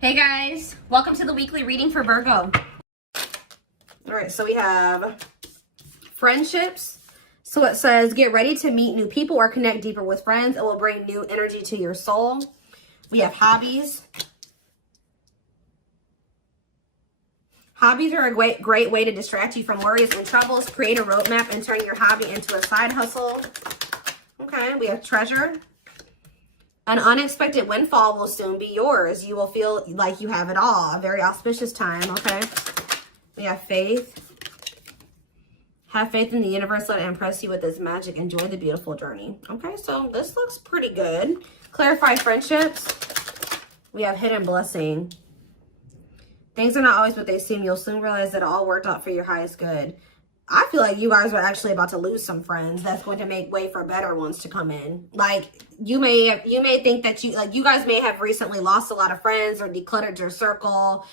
Hey guys, welcome to the weekly reading for Virgo. All right, so we have friendships. So it says, get ready to meet new people or connect deeper with friends. It will bring new energy to your soul. We have hobbies. Hobbies are a great way to distract you from worries and troubles. Create a roadmap and turn your hobby into a side hustle. Okay, we have treasure. An unexpected windfall will soon be yours. You will feel like you have it all. A very auspicious time, okay? We have faith. Have faith in the universe. Let it impress you with its magic. Enjoy the beautiful journey. Okay, so this looks pretty good. Clarify friendships. We have hidden blessing. Things are not always what they seem. You'll soon realize that it all worked out for your highest good. I feel like you guys are actually about to lose some friends. That's going to make way for better ones to come in. Like you may think that you guys may have recently lost a lot of friends or decluttered your circle.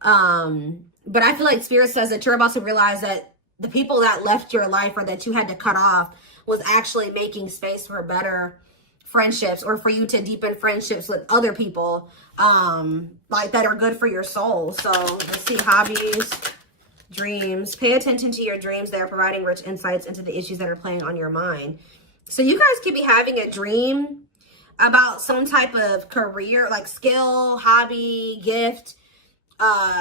But I feel like Spirit says that you're about to realize that the people that left your life or that you had to cut off was actually making space for better friendships or for you to deepen friendships with other people like that are good for your soul. So let's see, hobbies. Dreams. Pay attention to your dreams. They are providing rich insights into the issues that are playing on your mind. So you guys could be having a dream about some type of career, like skill, hobby, gift,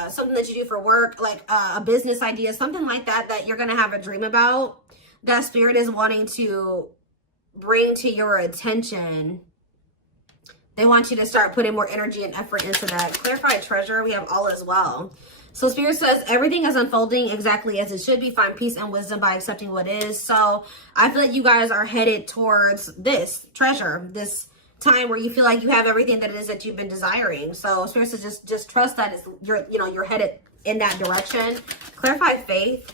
something that you do for work, like a business idea, something like that, that you're going to have a dream about that Spirit is wanting to bring to your attention. They want you to start putting more energy and effort into that. Clarify treasure. We have all as well. So Spirit says everything is unfolding exactly as it should be. Find peace and wisdom by accepting what is. So I feel like you guys are headed towards this treasure, this time where you feel like you have everything that it is that you've been desiring. So Spirit says just trust that you're headed in that direction. Clarify faith.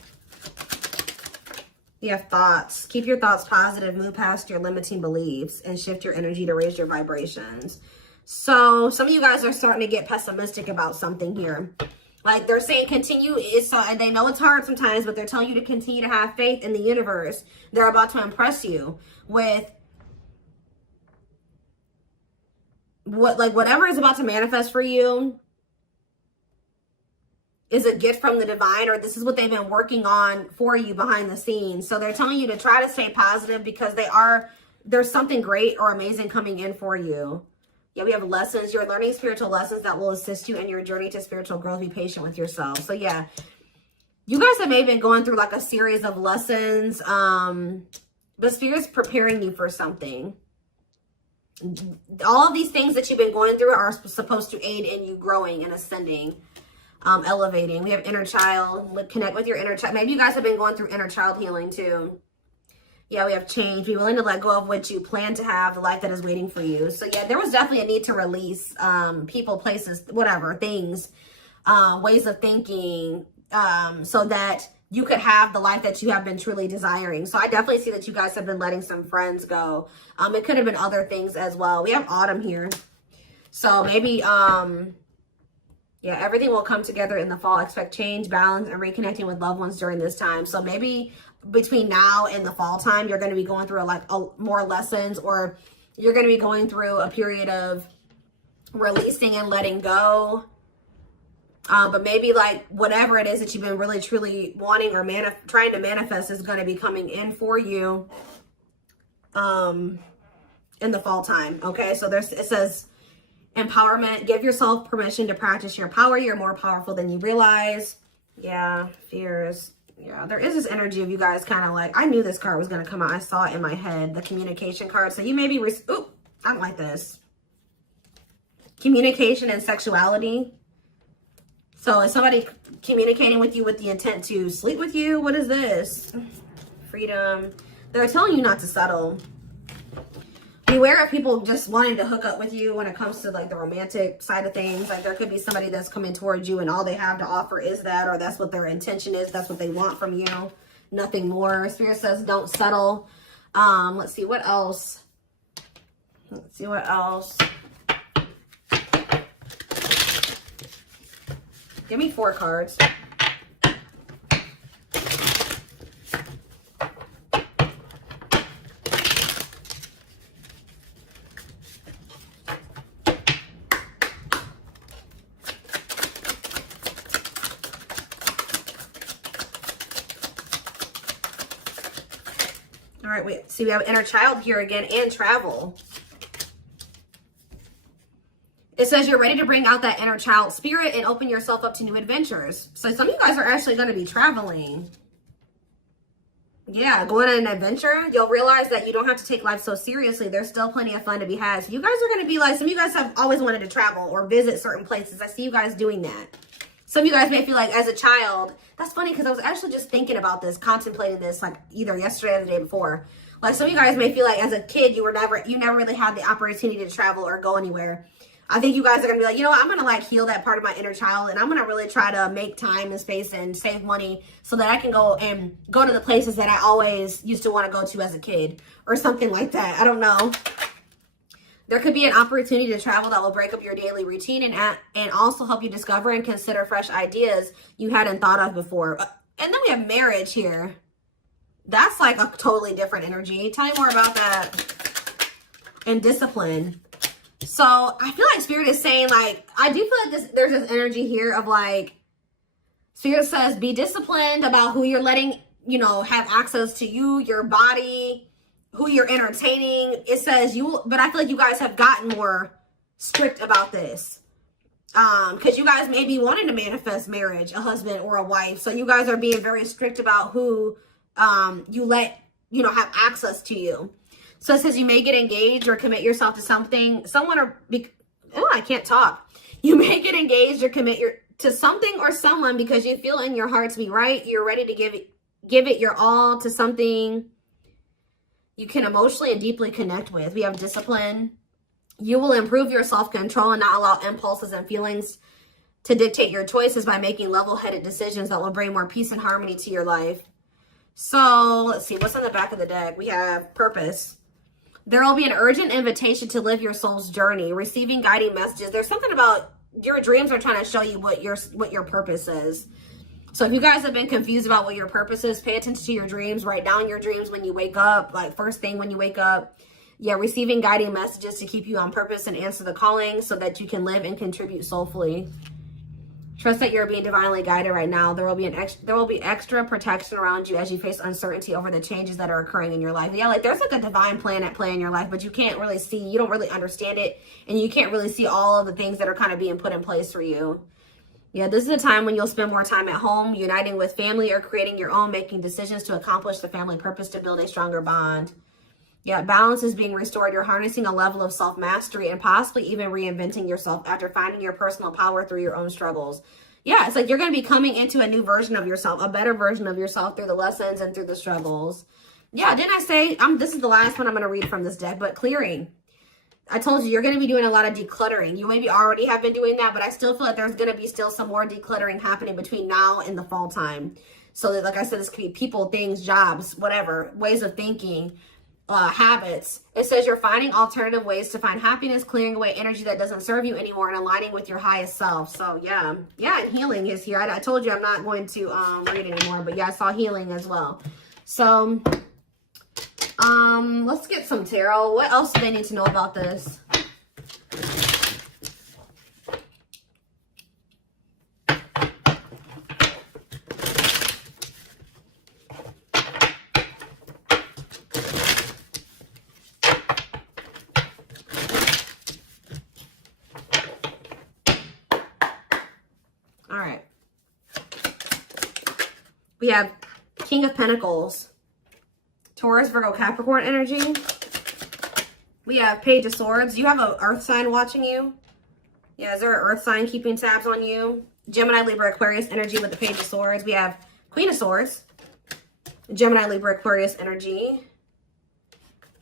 You have thoughts. Keep your thoughts positive. Move past your limiting beliefs and shift your energy to raise your vibrations. So some of you guys are starting to get pessimistic about something here. Like they're saying continue, and they know it's hard sometimes, but they're telling you to continue to have faith in the universe. They're about to impress you with whatever is about to manifest for you is a gift from the divine, or this is what they've been working on for you behind the scenes. So they're telling you to try to stay positive because there's something great or amazing coming in for you. Yeah, we have lessons. You're learning spiritual lessons that will assist you in your journey to spiritual growth. Be patient with yourself. So yeah, you guys have maybe been going through like a series of lessons. But Spirit's preparing you for something. All of these things that you've been going through are supposed to aid in you growing and ascending, elevating. We have inner child. Connect with your inner child. Maybe you guys have been going through inner child healing too. Yeah, we have change. Be willing to let go of what you plan to have, the life that is waiting for you. So yeah, there was definitely a need to release people, places, whatever, things, ways of thinking, so that you could have the life that you have been truly desiring. So I definitely see that you guys have been letting some friends go. It could have been other things as well. We have autumn here. So maybe, yeah, everything will come together in the fall. Expect change, balance, and reconnecting with loved ones during this time. So maybe between now and the fall time, you're going to be going through more lessons, or you're going to be going through a period of releasing and letting go. But maybe like whatever it is that you've been really truly wanting or trying to manifest is going to be coming in for you in the fall time. Okay, so it says empowerment. Give yourself permission to practice your power. You're more powerful than you realize. Yeah, fears. Yeah, there is this energy of you guys kind of like, I knew this card was going to come out. I saw it in my head, the communication card. So you may be, ooh, I don't like this. Communication and sexuality. So is somebody communicating with you with the intent to sleep with you? What is this? Freedom. They're telling you not to settle. Beware of people just wanting to hook up with you when it comes to like the romantic side of things. Like there could be somebody that's coming towards you and all they have to offer is that, or that's what their intention is. That's what they want from you. Nothing more. Spirit says don't settle. Let's see what else. Let's see what else. Give me 4 cards. right, we have inner child here again and travel. It says you're ready to bring out that inner child spirit and open yourself up to new adventures. So some of you guys are actually going to be traveling. Yeah, going on an adventure. You'll realize that you don't have to take life so seriously. There's still plenty of fun to be had. So you guys are going to be like, some of you guys have always wanted to travel or visit certain places. I see you guys doing that. Some of you guys may feel like as a child, that's funny because I was actually just thinking about this, contemplating this like either yesterday or the day before. Like some of you guys may feel like as a kid, you never really had the opportunity to travel or go anywhere. I think you guys are going to be like, you know what, I'm going to like heal that part of my inner child, and I'm going to really try to make time and space and save money so that I can go to the places that I always used to want to go to as a kid or something like that. I don't know. There could be an opportunity to travel that will break up your daily routine and also help you discover and consider fresh ideas you hadn't thought of before. And then we have marriage here. That's like a totally different energy. Tell me more about that. And discipline. So I feel like Spirit is saying, like, I do feel like there's this energy here of like, Spirit says, be disciplined about who you're letting, you know, have access to you, your body, who you're entertaining. It says but I feel like you guys have gotten more strict about this. Because you guys may be wanting to manifest marriage, a husband or a wife. So you guys are being very strict about who you let, you know, have access to you. So it says you may get engaged or commit yourself to something, I can't talk. You may get engaged or commit to something or someone because you feel in your heart to be right. You're ready to give it your all to something you can emotionally and deeply connect with. We have discipline. You will improve your self-control and not allow impulses and feelings to dictate your choices by making level-headed decisions that will bring more peace and harmony to your life. So let's see, what's on the back of the deck? We have purpose. There will be an urgent invitation to live your soul's journey, receiving guiding messages. There's something about your dreams are trying to show you what your purpose is. So if you guys have been confused about what your purpose is, pay attention to your dreams. Write down your dreams when you wake up, like first thing when you wake up. Yeah, receiving guiding messages to keep you on purpose and answer the calling so that you can live and contribute soulfully. Trust that you're being divinely guided right now. There will be extra protection around you as you face uncertainty over the changes that are occurring in your life. Yeah, like there's like a divine plan at play in your life, but you can't really see, you don't really understand it, and you can't really see all of the things that are kind of being put in place for you. Yeah, this is a time when you'll spend more time at home, uniting with family or creating your own, making decisions to accomplish the family purpose to build a stronger bond. Yeah, balance is being restored. You're harnessing a level of self-mastery and possibly even reinventing yourself after finding your personal power through your own struggles. Yeah, it's like you're going to be coming into a new version of yourself, a better version of yourself through the lessons and through the struggles. Yeah, didn't I say, this is the last one I'm going to read from this deck, but clearing. I told you, you're going to be doing a lot of decluttering. You maybe already have been doing that, but I still feel like there's going to be still some more decluttering happening between now and the fall time. So that, like I said, this could be people, things, jobs, whatever, ways of thinking. Habits. It says you're finding alternative ways to find happiness, clearing away energy that doesn't serve you anymore, and aligning with your highest self. So yeah, and healing is here. I told you I'm not going to read anymore, but yeah, I saw healing as well. So let's get some tarot. What else do they need to know about this? We have King of Pentacles, Taurus, Virgo, Capricorn energy. We have Page of Swords. You have an earth sign watching you. Yeah, is there an earth sign keeping tabs on you? Gemini, Libra, Aquarius energy with the Page of Swords. We have Queen of Swords, Gemini, Libra, Aquarius energy.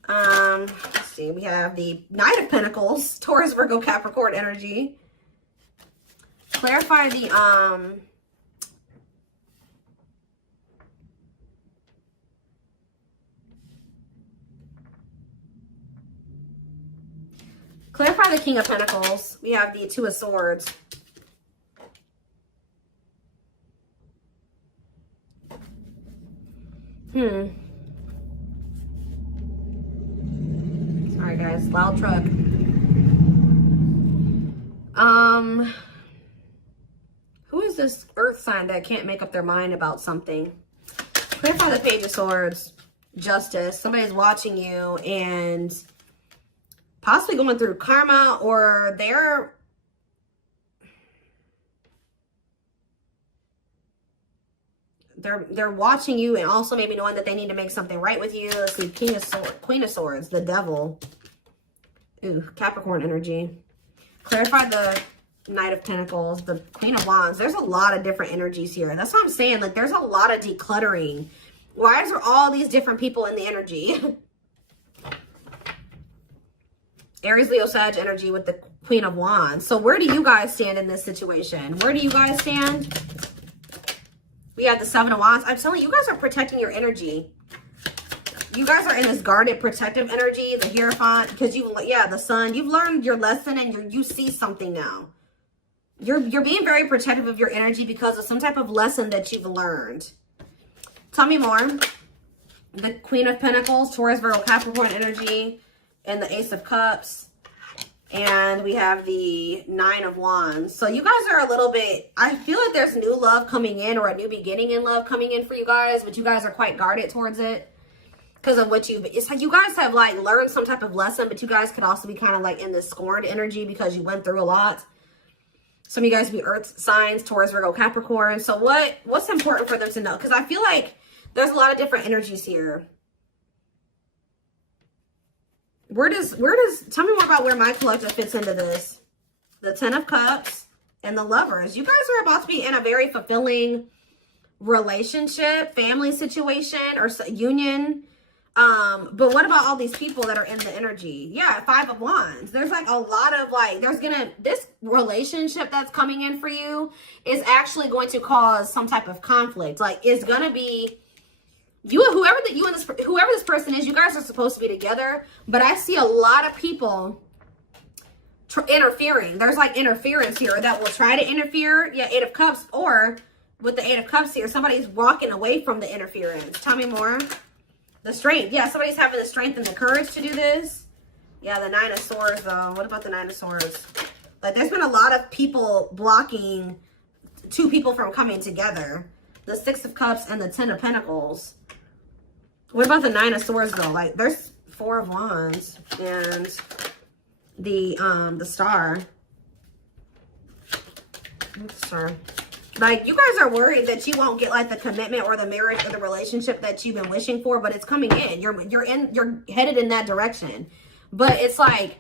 Let's see. We have the Knight of Pentacles, Taurus, Virgo, Capricorn energy. Clarify the clarify the King of Pentacles. We have the Two of Swords. Sorry guys, loud truck. Who is this earth sign that can't make up their mind about something? Clarify the Page of Swords. Justice. Somebody's watching you and possibly going through karma, or they're watching you and also maybe knowing that they need to make something right with you. Let's see, Queen of Swords, the Devil. Ooh, Capricorn energy. Clarify the Knight of Pentacles, the Queen of Wands. There's a lot of different energies here. That's what I'm saying. Like, there's a lot of decluttering. Why is there all these different people in the energy? Aries, Leo, Sag energy with the Queen of Wands. So where do you guys stand in this situation? Where do you guys stand? We have the Seven of Wands. I'm telling you, you guys are protecting your energy. You guys are in this guarded, protective energy. The Hierophant, because the Sun. You've learned your lesson and you see something now. You're being very protective of your energy because of some type of lesson that you've learned. Tell me more. The Queen of Pentacles, Taurus, Virgo, Capricorn energy, and the Ace of Cups. And we have the Nine of Wands. So you guys are a little bit, I feel like there's new love coming in, or a new beginning in love coming in for you guys, but you guys are quite guarded towards it because of what it's like you guys have like learned some type of lesson, but you guys could also be kind of like in this scorned energy because you went through a lot. Some of you guys be earth signs, Taurus, Virgo, Capricorn. So what's important for them to know? Because I feel like there's a lot of different energies here. Tell me more about where my collective fits into this. The Ten of Cups and the Lovers. You guys are about to be in a very fulfilling relationship, family situation, or union. But what about all these people that are in the energy? Yeah, Five of Wands. There's like a lot of like, this relationship that's coming in for you is actually going to cause some type of conflict. Like, it's going to be, whoever this person is, you guys are supposed to be together, but I see a lot of people interfering. There's like interference here that will try to interfere. Yeah, Eight of Cups, or with the Eight of Cups here, somebody's walking away from the interference. Tell me more. The strength. Yeah, somebody's having the strength and the courage to do this. Yeah, the Nine of Swords, though. What about the Nine of Swords? Like, there's been a lot of people blocking two people from coming together. The Six of Cups and the Ten of Pentacles. What about the Nine of Swords, though? Like, there's Four of Wands and the Star. Star. Like, you guys are worried that you won't get like the commitment or the marriage or the relationship that you've been wishing for, but it's coming in. You're headed in that direction. But it's like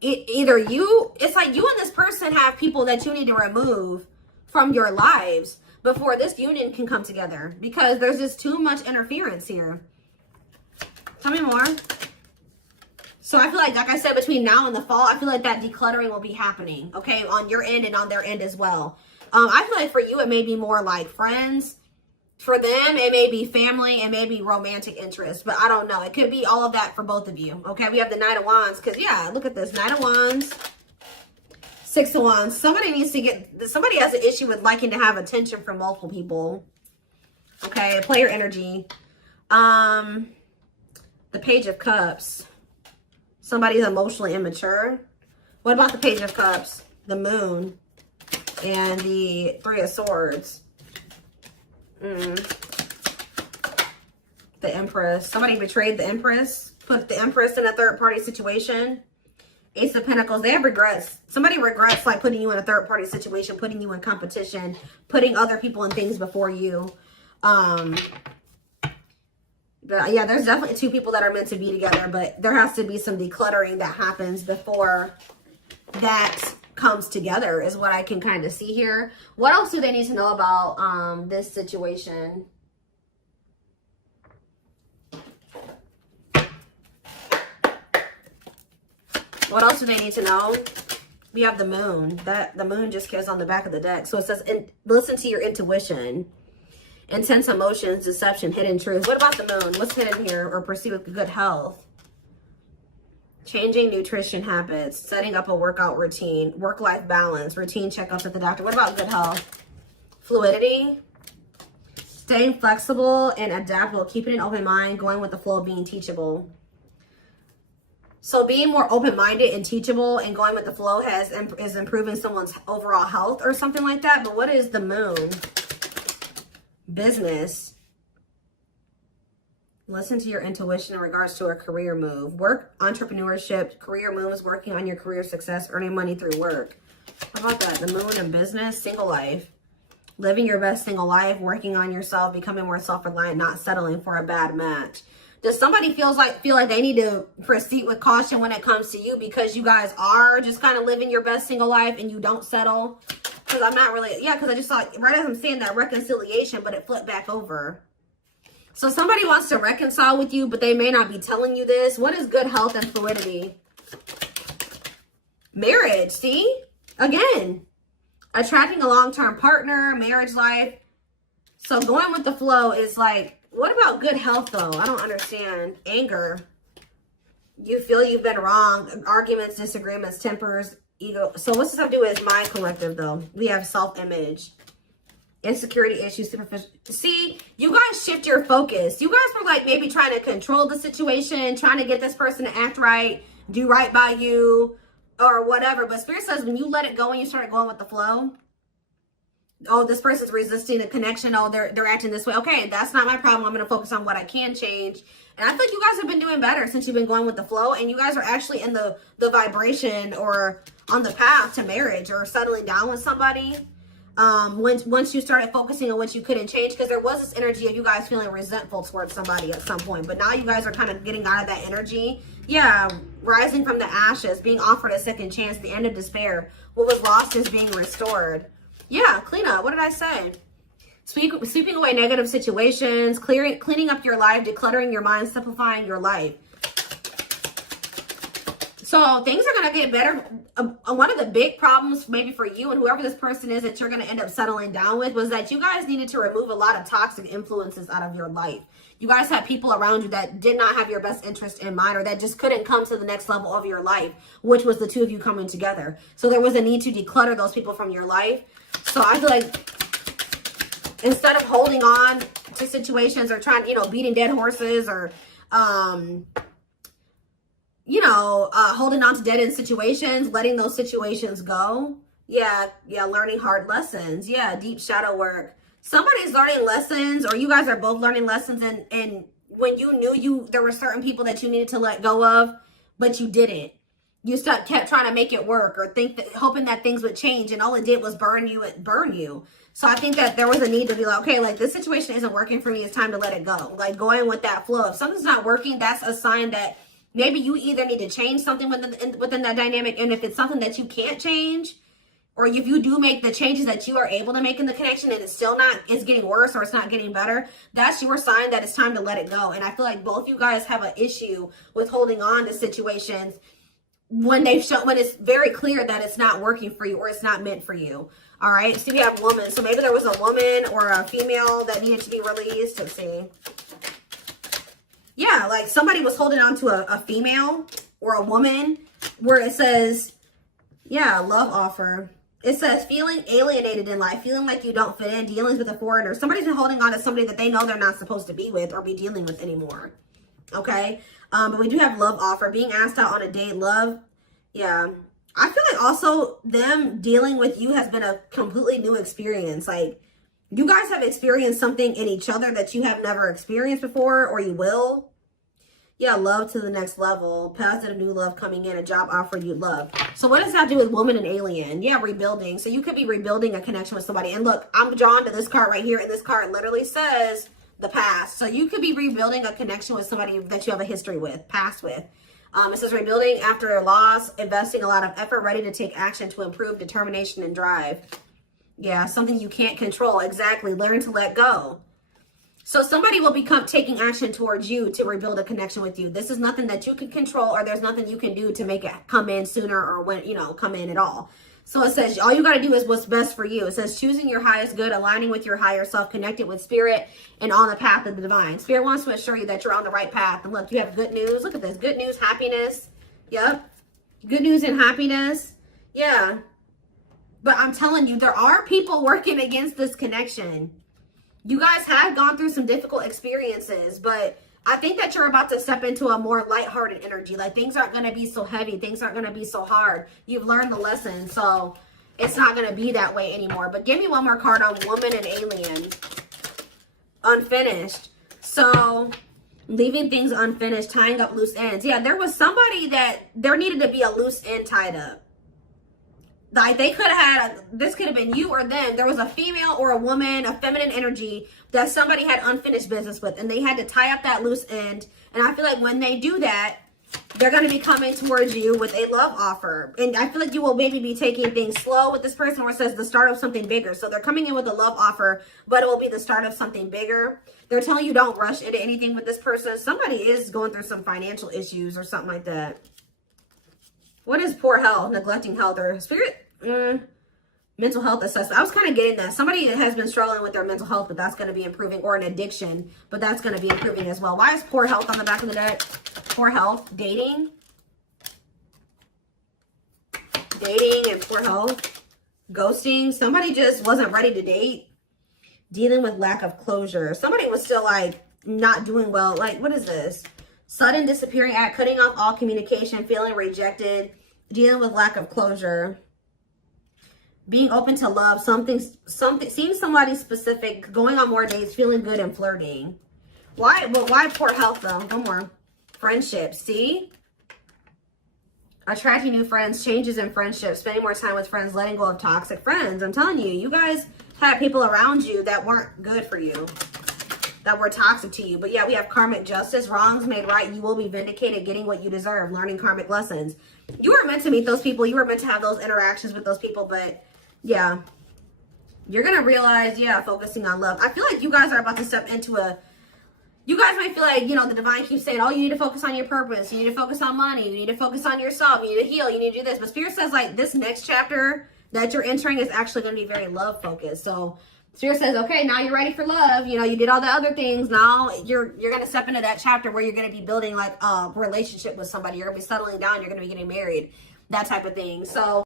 it's like you and this person have people that you need to remove from your lives before this union can come together, because there's just too much interference here. Tell me more. So I feel like I said, between now and the fall, I feel like that decluttering will be happening, okay, on your end and on their end as well. I feel like for you, it may be more like friends. For them, it may be family and maybe romantic interest, but I don't know. It could be all of that for both of you, okay? We have the Knight of Wands, because, yeah, look at this. Knight of Wands, Six of Wands. Somebody has an issue with liking to have attention from multiple people, okay? Player energy. The Page of Cups. Somebody's emotionally immature. What about the Page of Cups? The Moon and the Three of Swords. The Empress. Somebody betrayed the Empress. Put the Empress in a third-party situation. Ace of Pentacles. They have regrets. Somebody regrets like putting you in a third-party situation, putting you in competition, putting other people and things before you. But yeah, there's definitely two people that are meant to be together, but there has to be some decluttering that happens before that comes together, is what I can kind of see here. What else do they need to know about this situation? What else do they need to know? We have the Moon. The Moon just cares on the back of the deck. So it says, listen to your intuition. Intense emotions, deception, hidden truth. What about the Moon? What's hidden here? Or pursue with good health? Changing nutrition habits, setting up a workout routine, work-life balance, routine checkups at the doctor. What about good health? Fluidity, staying flexible and adaptable, keeping an open mind, going with the flow, being teachable. So being more open-minded and teachable and going with the flow is improving someone's overall health or something like that. But what is the Moon? Business. Listen to your intuition in regards to a career move. Work, entrepreneurship, career moves, working on your career success, earning money through work. How about that? The moon and business, single life. Living your best single life, working on yourself, becoming more self-reliant, not settling for a bad match. Does somebody feel like they need to proceed with caution when it comes to you because you guys are just kind of living your best single life and you don't settle? Because I'm not really, yeah, because I just saw, right as I'm saying that reconciliation, but it flipped back over. So somebody wants to reconcile with you, but they may not be telling you this. What is good health and fluidity? Marriage, see? Again, attracting a long-term partner, marriage life. So going with the flow is like, what about good health though? I don't understand. Anger. You feel you've been wrong. Arguments, disagreements, tempers, ego. So what's this have to do with my collective though? We have self-image. Insecurity issues, superficial. See, you guys shift your focus. You guys were like maybe trying to control the situation, trying to get this person to act right, do right by you, or whatever. But Spirit says when you let it go and you start going with the flow, oh, this person's resisting the connection. Oh, they're acting this way. Okay, that's not my problem. I'm going to focus on what I can change. And I think you guys have been doing better since you've been going with the flow. And you guys are actually in the vibration or on the path to marriage or settling down with somebody. Once you started focusing on what you couldn't change, because there was this energy of you guys feeling resentful towards somebody at some point, but now you guys are kind of getting out of that energy. Yeah, rising from the ashes, being offered a second chance, the end of despair. What was lost is being restored. Yeah, clean up. What did I say? Sweeping away negative situations, cleaning up your life, decluttering your mind, simplifying your life. So things are going to get better. One of the big problems maybe for you and whoever this person is that you're going to end up settling down with was that you guys needed to remove a lot of toxic influences out of your life. You guys had people around you that did not have your best interest in mind or that just couldn't come to the next level of your life, which was the two of you coming together. So there was a need to declutter those people from your life. So I feel like instead of holding on to situations or trying, beating dead horses or, holding on to dead-end situations, letting those situations go. Yeah, learning hard lessons. Yeah, deep shadow work. Somebody's learning lessons, or you guys are both learning lessons, and when you knew there were certain people that you needed to let go of, but you didn't. You kept trying to make it work or hoping that things would change, and all it did was burn you. So I think that there was a need to be like, okay, like this situation isn't working for me. It's time to let it go. Like going with that flow. If something's not working, that's a sign that maybe you either need to change something within that dynamic. And if it's something that you can't change, or if you do make the changes that you are able to make in the connection and it's getting worse or it's not getting better, that's your sign that it's time to let it go. And I feel like both you guys have an issue with holding on to situations when it's very clear that it's not working for you or it's not meant for you. All right. So we have woman. So maybe there was a woman or a female that needed to be released. Let's see. Yeah, like somebody was holding on to a female or a woman where it says, yeah, love offer. It says feeling alienated in life, feeling like you don't fit in, dealings with a foreigner. Somebody's been holding on to somebody that they know they're not supposed to be with or be dealing with anymore. Okay. But we do have love offer, being asked out on a date, love. Yeah. I feel like also them dealing with you has been a completely new experience. Like you guys have experienced something in each other that you have never experienced before, or you will. Yeah, love to the next level. Positive new love coming in, a job offer you love. So what does that do with woman and alien? Yeah, rebuilding. So you could be rebuilding a connection with somebody. And look, I'm drawn to this card right here. And this card literally says the past. So you could be rebuilding a connection with somebody that you have a history with, past with. It says rebuilding after a loss, investing a lot of effort, ready to take action to improve determination and drive. Yeah, something you can't control. Exactly. Learn to let go. So somebody will become taking action towards you to rebuild a connection with you. This is nothing that you can control, or there's nothing you can do to make it come in sooner or when, come in at all. So it says all you got to do is what's best for you. It says choosing your highest good, aligning with your higher self, connected with spirit, and on the path of the divine. Spirit wants to assure you that you're on the right path. And look, you have good news. Look at this. Good news, happiness. Yep. Good news and happiness. Yeah. But I'm telling you, there are people working against this connection. You guys have gone through some difficult experiences, but I think that you're about to step into a more lighthearted energy. Like things aren't going to be so heavy. Things aren't going to be so hard. You've learned the lesson, so it's not going to be that way anymore. But give me one more card on woman and alien. Unfinished. So Leaving things unfinished, tying up loose ends. Yeah, there was somebody that there needed to be a loose end tied up. Like they could have had, this could have been you or them. There was a female or a woman, a feminine energy that somebody had unfinished business with, and they had to tie up that loose end. And I feel like when they do that, they're going to be coming towards you with a love offer. And I feel like you will maybe be taking things slow with this person, where it says the start of something bigger. So they're coming in with a love offer, but it will be the start of something bigger. They're telling you don't rush into anything with this person. Somebody is going through some financial issues or something like that. What is poor health, neglecting health, or spirit? Mental health assessment. I was kind of getting that. Somebody has been struggling with their mental health, but that's going to be improving, or an addiction, but that's going to be improving as well. Why is poor health on the back of the deck? Poor health, dating and poor health, ghosting. Somebody just wasn't ready to date, dealing with lack of closure. Somebody was still like not doing well. Like, what is this? Sudden disappearing act, cutting off all communication, feeling rejected, dealing with lack of closure, being open to love, something, seeing somebody specific, going on more dates, feeling good, and flirting. Why? Well, why poor health though? One more. Friendships. See? Attracting new friends, changes in friendships, spending more time with friends, letting go of toxic friends. I'm telling you, you guys had people around you that weren't good for you, that were toxic to you. But yeah, we have karmic justice, wrongs made right. You will be vindicated, getting what you deserve, learning karmic lessons. You were meant to meet those people. You were meant to have those interactions with those people, but yeah, you're going to realize, yeah, focusing on love. I feel like you guys are about to step into a, you guys might feel like, you know, the divine keeps saying, oh, you need to focus on your purpose. You need to focus on money. You need to focus on yourself. You need to heal. You need to do this. But Spirit says, like, this next chapter that you're entering is actually going to be very love focused. So Spirit says, okay, now you're ready for love. You know, you did all the other things. Now you're going to step into that chapter where you're going to be building like a relationship with somebody. You're going to be settling down. You're going to be getting married, that type of thing. So